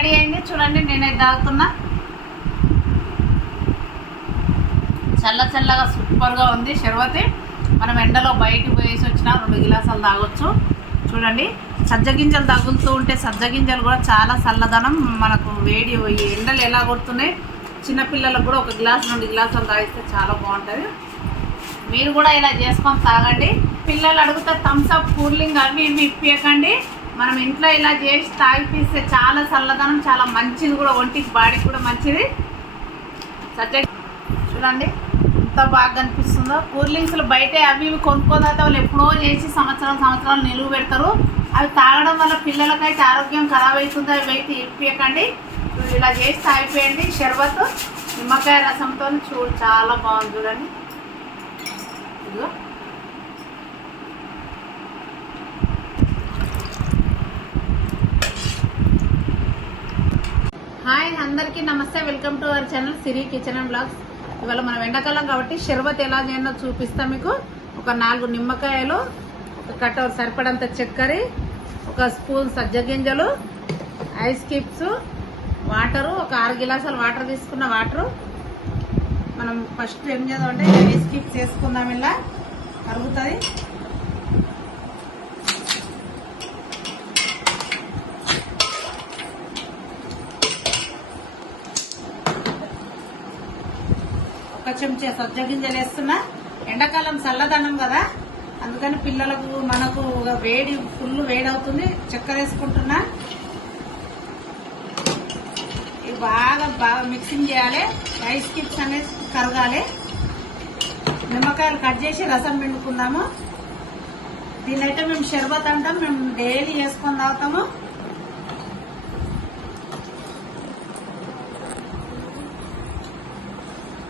Ready అయింది చూడండి. నేనైతే తాగుతున్నా. చల్ల చల్లగా సూపర్గా ఉంది షర్బత్. మనం ఎండలో బయటకు పోయేసి వచ్చినా 2 గిలాసాలు తాగొచ్చు. చూడండి, సజ్జగింజలు తగులుతూ ఉంటే సజ్జగింజలు కూడా చాలా చల్లదనం. మనకు వేడి ఎండలు ఎలా కొడుతున్నాయి, చిన్నపిల్లలకు కూడా 1 గ్లాస్ 2 గ్లాసులు తాగిస్తే చాలా బాగుంటుంది. మీరు కూడా ఇలా చేసుకొని తాగండి. పిల్లలు అడిగితే థమ్స్అప్ కూలింగ్ అవి ఇవి ఇప్పియకండి. మనం ఇంట్లో ఇలా చేసి తాగిపిస్తే చాలా చల్లదనం, చాలా మంచిది కూడా, ఒంటికి బాడీకి కూడా మంచిది. చూడండి ఎంత బాగా కనిపిస్తుందో. కూల్ డ్రింక్స్లు బయట అవి ఇవి కొనుక్కోదాత వాళ్ళు ఎప్పుడో చేసి సంవత్సరాలు నిలువ పెడతారు. అవి తాగడం వల్ల పిల్లలకైతే ఆరోగ్యం ఖరాబ్ అవుతుంది. అవి అయితే ఇప్పియకండి. ఇలా చేసి తాగిపోయండి. షర్బత్ నిమ్మకాయ రసంతో చాలా బాగుంది చూడండి. ఇదిగో హాయ్ అందరికీ నమస్తే. Welcome to our channel Siri kitchen and blogs. ఇవాళ మనం ఎండాకాలం కాబట్టి షర్బత్ ఎలా చేయాలో చూపిస్తాం మీకు. ఒక 4 నిమ్మకాయలు, ఒక కట్ట సరిపడంత చక్కెర, 1 స్పూన్ సజ్జగింజలు, ఐస్ క్యూబ్స్, వాటరు, ఒక 6 గిలాసాలు వాటర్ తీసుకున్న వాటరు. మనం ఫస్ట్ ఏం చేద్దామంటే ఐస్ క్యూబ్స్ వేసుకుందాం. ఇలా కరుగుతుంది. చెంచా సజ్జగింజలు వేస్తున్నా. ఎండాకాలం చల్లదనం కదా, అందుకని పిల్లలకు మనకు వేడి ఫుల్ వేడి అవుతుంది. చక్కెర వేసుకుంటున్నా. ఇది బాగా మిక్సింగ్ చేయాలి. ఐస్ క్యూబ్స్ అనేది కరగాలి. నిమ్మకాయలు కట్ చేసి రసం పిండుకుందాము. దీన్నైతే మేము షర్బత్ అంటాం. మేము డైలీ వేసుకొని తాగుతాము.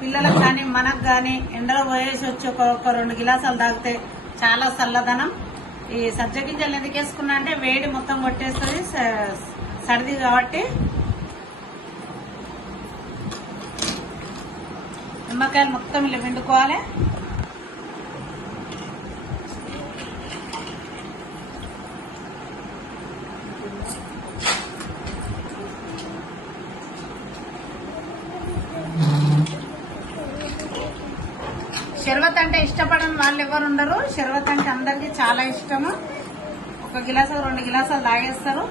పిల్లలకు కానీ మనకు కానీ ఎండలో పోయేసి వచ్చి ఒక 2 గిలాసాలు తాగితే చాలా చల్లదనం. ఈ సజ్జగింజలు ఎందుకు వేసుకున్నా అంటే వేడి మొత్తం కొట్టేస్తుంది, సర్ది కాబట్టి. నిమ్మకాయలు మొత్తం ఇలా పిండుకోవాలి. షర్బత్ అంటే ఇష్టపడని వాళ్ళు ఎవరు ఉండరు. షర్బత్ అంటే అందరికీ చాలా ఇష్టము. 1 గిలాసు 2 గిలాసాలు తాగేస్తారు.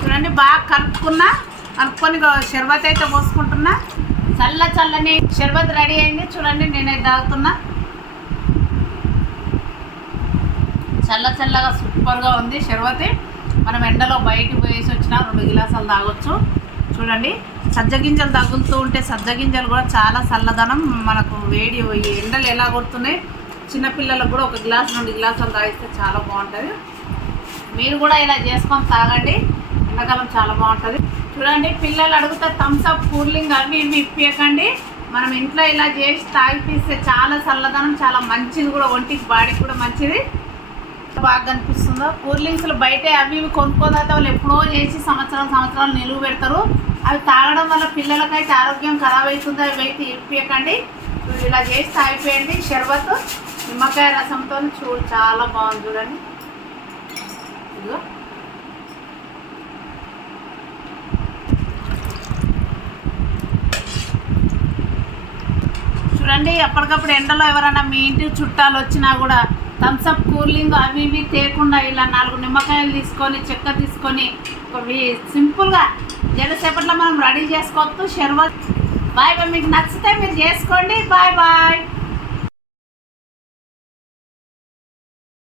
చూడండి, బాగా కలుపుకొని షర్బత్ అయితే పోసుకుంటున్నా. చల్లని షర్బత్ రెడీ అయింది చూడండి. నేనైతే తాగుతున్నా. చల్లగా సూపర్గా ఉంది షర్బత్. మనం ఎండలో బయటకు పోయేసి వచ్చినా 2 గిలాసాలు తాగొచ్చు. చూడండి, సజ్జగింజలు తగులుతూ ఉంటే సజ్జగింజలు కూడా చాలా చల్లదనం. మనకు వేడి ఎండలు ఎలా కొడుతున్నాయి, చిన్నపిల్లలకు కూడా 1 గ్లాస్ 2 గ్లాసులు తాగిస్తే చాలా బాగుంటుంది. మీరు కూడా ఇలా చేసుకొని తాగండి. ఎండాకాలం చాలా బాగుంటుంది. చూడండి, పిల్లలు అడిగితే థమ్స్అప్ కూలింగ్ అవి ఇవి ఇప్పియకండి. మనం ఇంట్లో ఇలా చేసి తాగిపిస్తే చాలా చల్లదనం, చాలా మంచిది కూడా, ఒంటికి బాడీకి కూడా మంచిది. బాగా కనిపిస్తుందో. కూల్ డ్రింక్స్లు బయట అవి ఇవి కొనుక్కోదాత వాళ్ళు ఎప్పుడో చేసి సంవత్సరాలు నిలువ పెడతారు. అవి తాగడం వల్ల పిల్లలకైతే ఆరోగ్యం ఖరాబ్ అవుతుంది. అవి అయితే ఇప్పియకండి. ఇలా చేసి తాగిపోయండి. షర్బత్ నిమ్మకాయ రసంతో చాలా బాగుంది చూడండి. ఇదిగో చూడండి, అప్పటికప్పుడు ఎండలో ఎవరైనా మీ ఇంటికి చుట్టాలు వచ్చినా కూడా థమ్స్అప్ కూలింగ్ అవి ఇవి తేకుండా ఇలా 4 నిమ్మకాయలు తీసుకొని, చక్కెర తీసుకొని సింపుల్గా జరసేపట్లో మనం రెడీ చేసుకోవచ్చు షర్బత్. Bye bye. మీకు నచ్చితే మీరు చేసుకోండి. Bye bye.